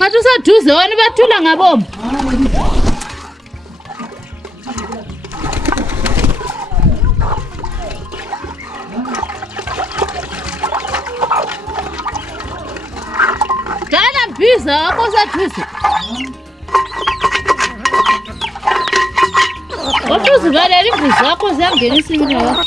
Wathi usaduze wena bathula ngabomu. Kana biza wakho usaduze. Wathi uzivalela imbuzi yakho ziyangena isimini yakho.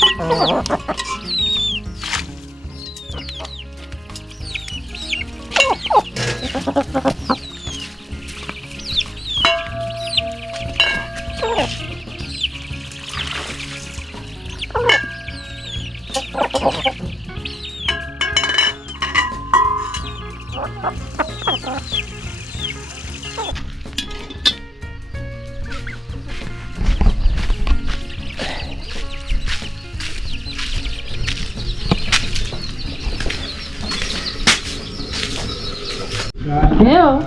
Leo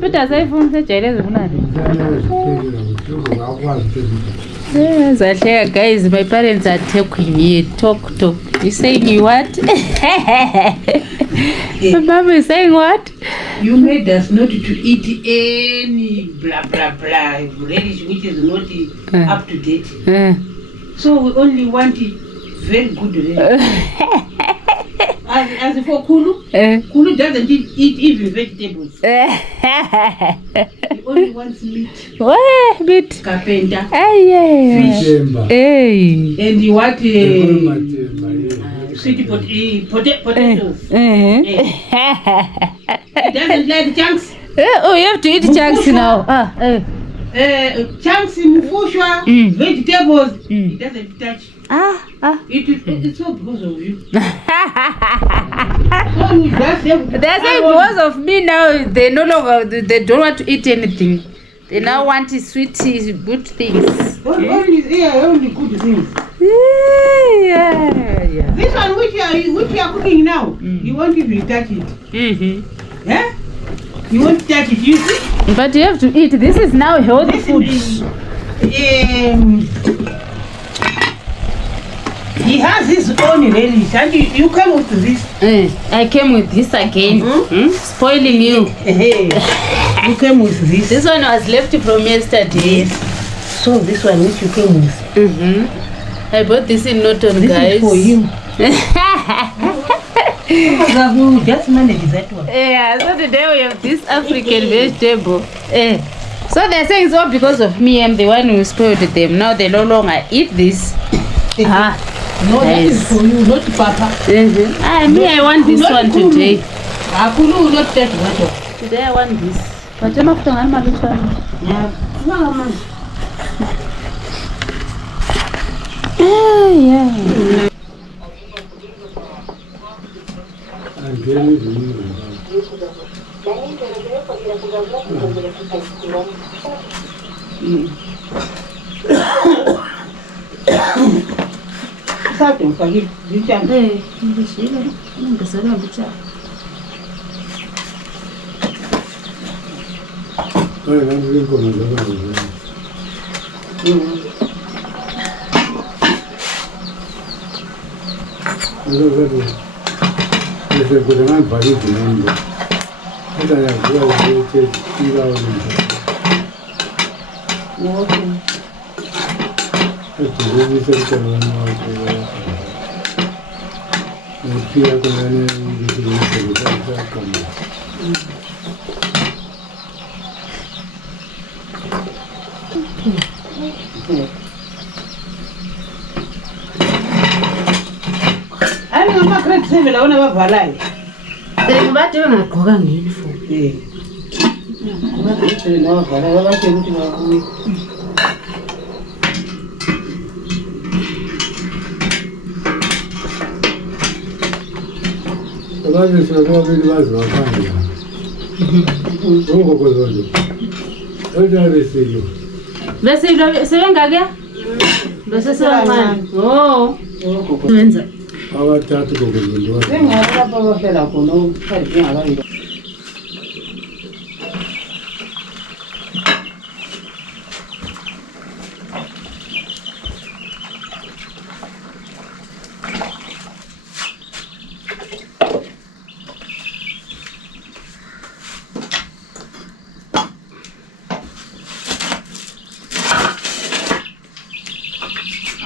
Peter sayifuna sejayeleze kunani. Zahleka guys, my parents are talking here. Talk. You saying what? Mama is saying what? You made us not to eat any blah blah blah relish which is not up to date. So we only want very good relish. As for Kulu, Kulu doesn't eat even vegetables. He only wants meat. What? Meat? Carpenter. Fish. And you want sweet potatoes. He doesn't like chunks. Oh, you have to eat chunks now. Chunks in fushwa, vegetables. He doesn't touch. It's all because of you. They're saying because of me now, they no longer, they don't want to eat anything. They now want sweet, good things. Only good things. Yeah. This one which you are cooking now, you won't even touch it. Yeah? You won't touch it, you see? But you have to eat. This is now healthy food. He has his own relish, and you came with this. I came with this again. Spoiling you. You came with this. This one was left from yesterday. Yes. So this one which you came with. I bought this in Norton, this guys. Is for you. Just manage that one. Yeah, so today we have this African vegetable. So they're saying it's all because of me. I'm the one who spoiled them. Now they no longer eat this. No, that is for you, not Papa. Me, I want this not one Kulu. today. Kulu will not take water. Today I want this. But I'm not going to yeah. Something for you. You can.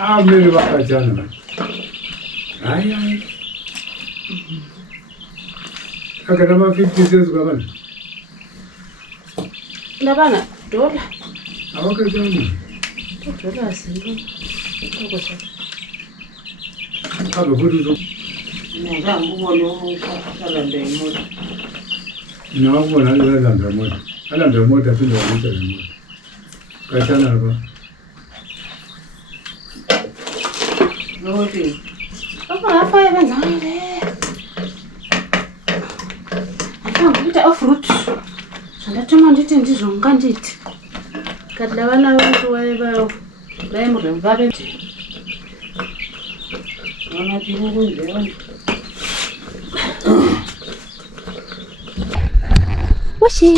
Mary Wakajana. Aye. I got about 50 cents government. Labana, dola. Awakajana. Dola single. Have a good look. No one other than the motor. I don't know what I feel like the Kachana. Apa yang zangu le? Ngita fruit. Sandatuma nditi ndizonga nditi. Kadla bana bantu wayeba bayimure babe. Mama tibukunze. Washi.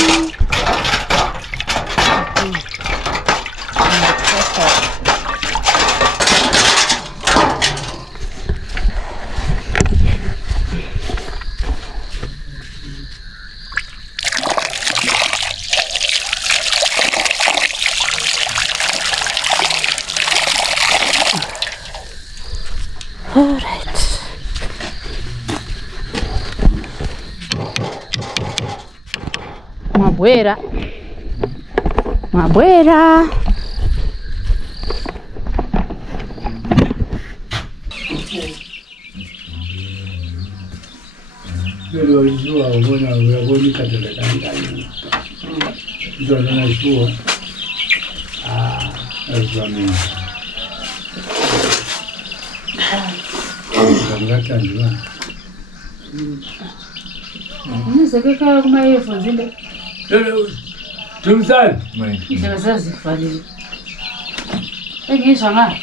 Alright. Mabwera. Pero yo ahora voy a cantar la yo no estuvo. Es la misma. Nizekeka kuma hiyo zile. Tumsan. Ndio sasa zifadhili. Ngisha nga.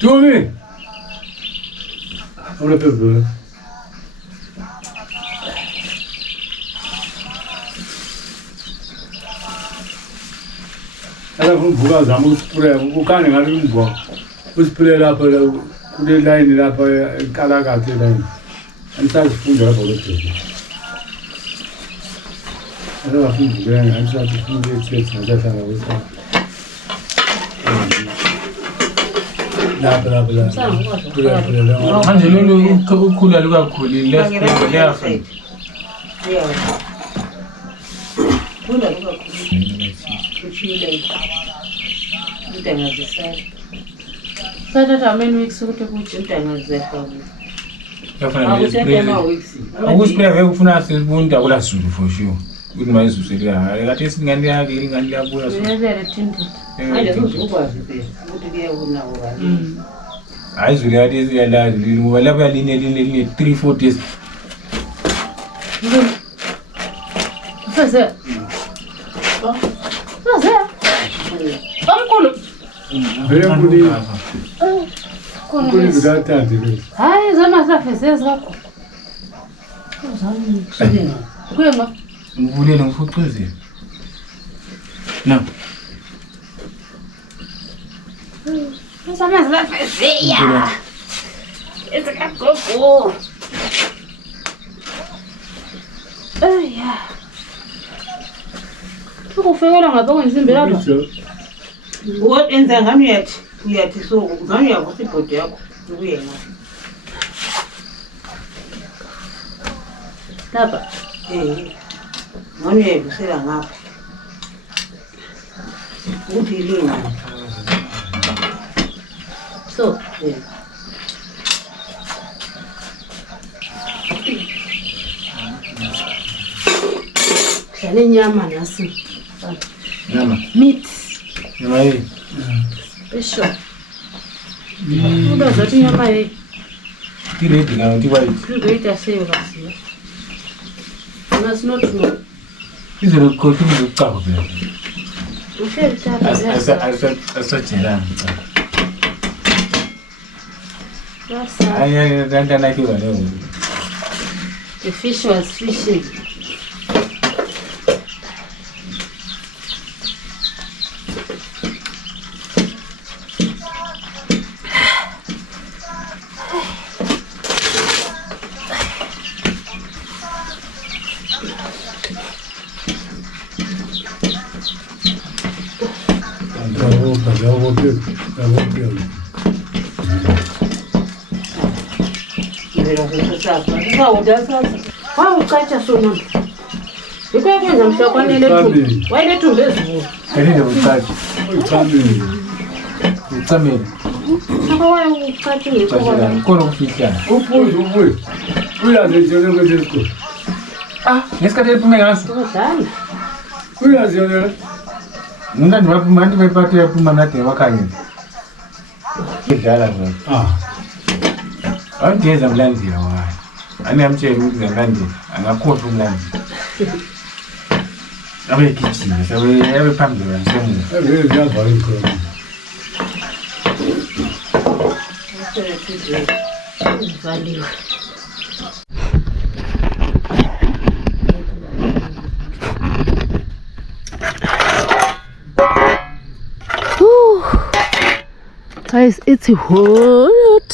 Tumi. Ahora perdón. Ala buka zamu spray buka ngari mbo. Spray la pala kude line la pa kala ka te line. Ansa fundo la polo te. Ala fundo gran ansa fundo te tsada ta la usa. La bla bla. Manje lolu ukukhula lukakhulu left leyafa. Yeah. Kula lukakhulu. Kuchile. Mtanga zisala. Sasa many weeks ukuthi kuthi Mtanga zefa. Akuspray vekufuna sibunda kula Zulu for sure. Ukuthi mayizuseleka. Kade singani yake ingani yabuya so. ngezele thinti. Manje uzokwazi phela ukuthi kuyawuna okanye. Hayi Zulu yade siyalazi ngoba lapha yaline 3-4 days. Faze. Omkhulu. Very good. Khona Kuli lesi. zikathathe. Hayi zama safeze zakho. Uzami kusebenza. Kuyema. Ngivulele ngifuqizile. No. Zama safeze ya. Ezikagogo. Yeah. Ukufekela ngapha kwensimbi lapha. What enza ngami uyathi so ngami yakho ibhodi yakho ukuyena. Lapha. Ngami uyayibusela ngapha. Uthi linga. So, Shale nyama nasi. Nyama. Meat. Nyama hii. Special. Uda zote nyama hii. Kile dinga ndiwa hii. Tugeita seyo basi. Must not know. Hizo ni kotu mzukako pia. Usheri tata. Asa chera. Sasa. Aya ndio na kiwa leo. The fish was fishing. Waucatsha sona ikwenza mhlokwane lethumbu wayilethumbu ezivulu Elinde ucatsha. Ucamele. akawayeucatsha ngekho Khona ukufihla. Ubuye. Uyazi njalo kwesikho. Ngesikhathi ephume ngaso. udlala Uyazi yona. Mina ndibaphuma ndibephathe yaphuma nade wakhanye. Idlala nje. Awungeza mlandira wayo. Ani amtshela ukuthi ngamlandira angakhohlwa umlandira. Abe kitchen, abe phambili ngisemuva. Ebe ngiyazwa ikhona. uvaliwe Guys, it's hot.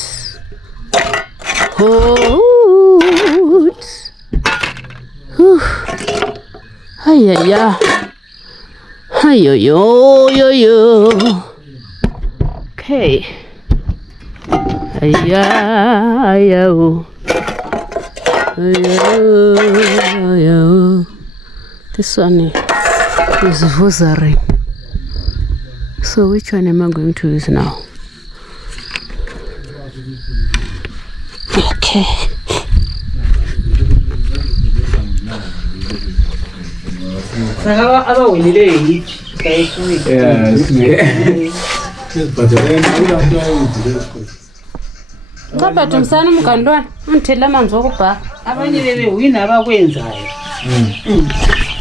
Hiya. Yo. Okay. Hiya. This one is Vosari. So which one am I going to use now? Okay. abawinile yithi kayisuke Kabati msana mkandwana unthela amanzi okubhaka. abanye bebewina abakwenzayo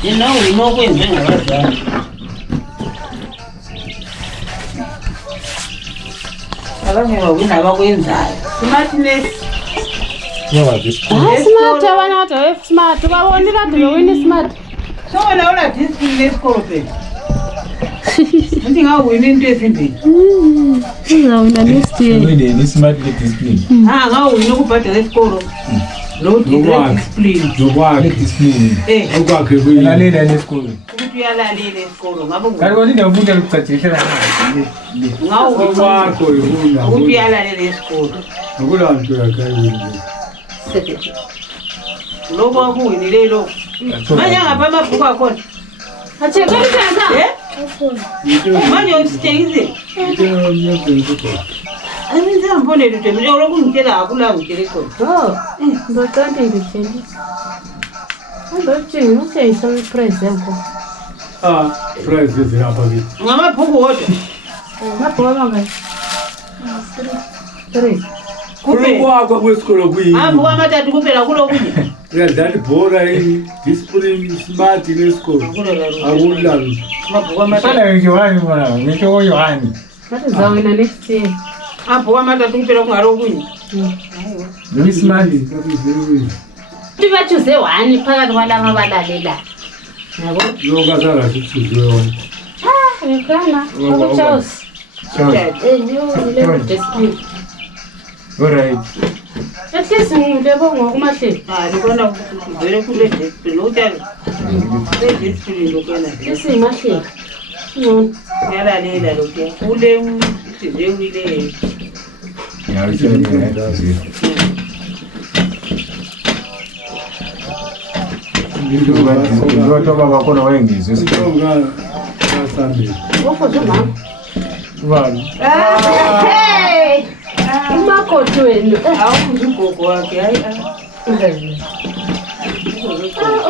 yena wina okwenze ngabazali abanye bawina abakwenzayo smartness Smart abanye kodwa smart babona kade bewina smart. so wena una discipline esikolo phela ngawina into ezimbili Uzawina next year. Wena ni smart discipline. ngawina ukubhadala esikolo no discipline Zokwakhe. Discipline. Okwakhe kuyini. Lalela nesikole. ukuthi uyalalela esikolo ngabe Kanti wena ndawufunda ukucacisa la. Okwakho yihuna. ukuthi uyalalela esikolo Akulanto yakayini. lobo akuwinile lo manje ngapha amabhuku akhona Achekelisa. manje usithengise abenza ngibonele ukuthi mina lokungitshela akula ngitshele khona Ngicela ngithini. Andotshini useyisa price yakho. Price ezilapha kithi. ngamabhuku wodwa Mabhola mangaki? 3. Kulokwakho kwesikolo kuyini. amabhuku amathathu kuphela kulokunye Uyadlala ibhola yini. Discipline smart nesikolo. Akulalo. amabhuku amathathu Sala ngiyohani mwana, ngisho Yohani. Ngathi zawina next year. amabhuku amathathu kuphela kungalokunye Ni smart. Tibachuze 1 phakathi kwalama balalela. Yabo? Lokasala sithuze yona. Ngikana. Ukuchause. Niyo discipline. Alright. Ehlisi ngilebo ngokumahle. ndibona vele kule discipline utala discipline lokena Isimahle. No. uyalalela lokho kule nje wile Ya usiye. Ngizoba baba khona wayengizwe Ngizonga Sunday. Ngofuzo mama. Ubani? Hey! Umakoti wenu. awuzi ugogo wakhe hayi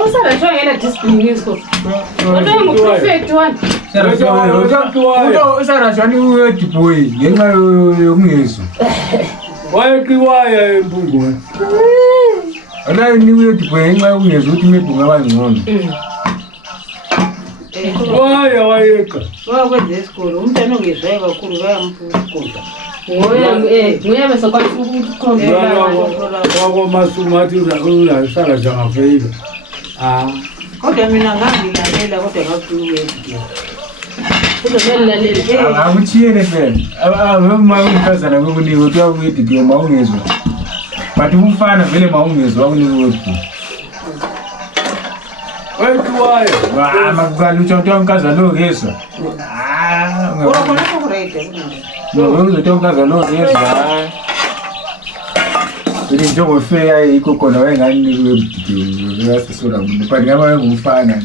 Usaba shongela discipline yesko. Kodwa ngu-perfect one. Usarashwani uyediboy ngenxa yokungezwa. Wayeqiwaya empungweni. Ala ni uyediboy ngenxa yokungezwa ukuthi maybe ungaba ngcono. Wayeqa. wakwenza esikolo umntwana ongezwayo kakhulu bayampukuda Nguye besokwazi ukukhontrola. Wakomasumati uzasala njengafeyila. kodwa mina ngangilalela kodwa ngakhuluke Uzomelalela. Akuchiyene phela. Abama umfazana kokunika ukuthi uyediboy mawungezwa. But umfana vele mawungezwa akunika ukuthi. wetuwayo makugalucha utonkaza logezwa Urakona kukurete. uzotonkaza logezwa uri njongofeya iko kona wengani asisura munhu paningava wengumfana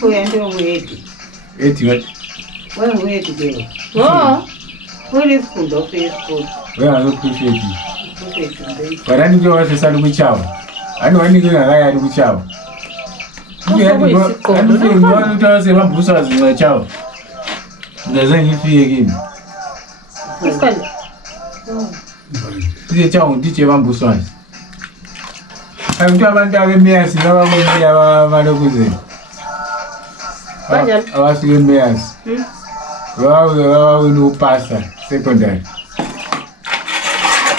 Kuya ndio weti. eti what Wewe weti ndio. Oh. Wewe school do school. wehazoprofeti varani ndio vasesali kuchava ani vanike ngakaya ari kuchava andifanota sevambusa zimwe chavo ndazanyifiyekini tiche chavo ndichevambuswazi akuti abantu avemeyasi navameya valokuzeni avasike meyasi vavawini upasa secondary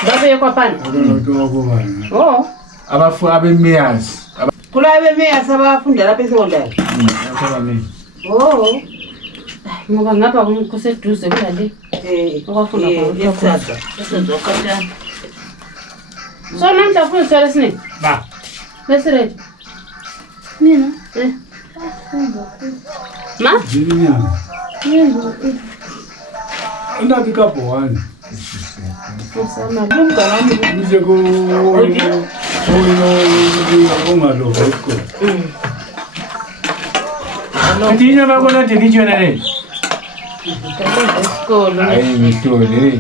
Babe kwa pani. Oh. abafu abemeyasi Kula bemeya sabafunda lapha esondari. Oh. Ngoba ngapha kuseduze kulale. Okwafunda Yesasa. Esenzokhatha. So namhla futhi sele sini. ba Bese ready. Mina. Ma? Unati kapowani. Usama lumgalami. Nje ko ongalo ko. Ndine bakona telichona le Isikolo. hayi mitole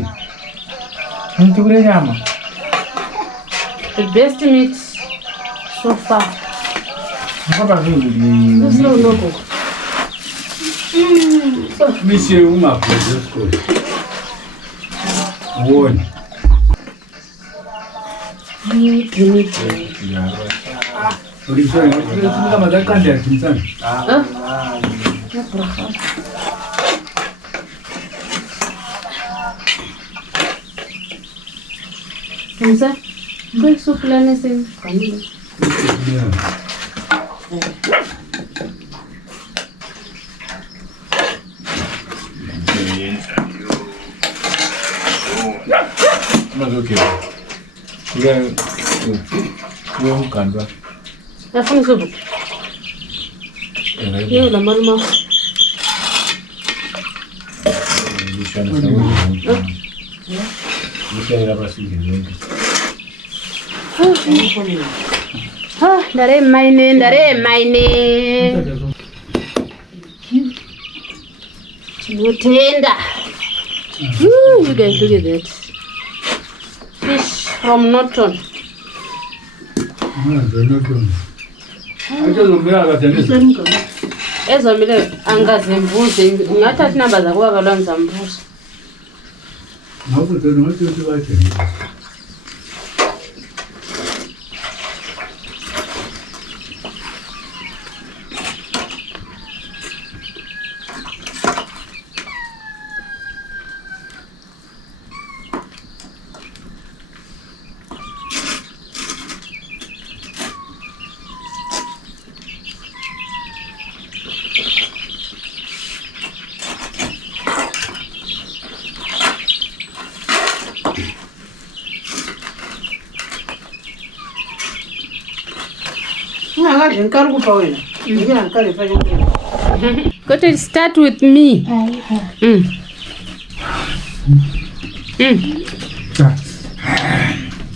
ntikule nyama The best meat so far. ngoba vile No logo. Mise ungaphuze ko. Wona. Ulifanya kama dakika ya kimsani. Kamsa. Kau suplane sing kami. mazoke ya mkandwa Afuni subu. Yo la malma. Ndare maine. Chimutenda. You guys look at that. Fish from Norton. Ezomile angazimbuze ngathatha inamba zakuba balwa ngizambuza. Got to start with me.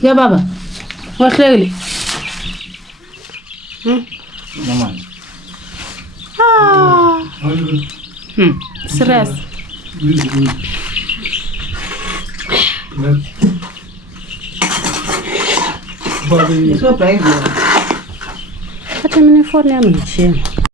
Yeah, Baba. What's lately? Stress. So brave. Hata mimi phone yangu ni chini.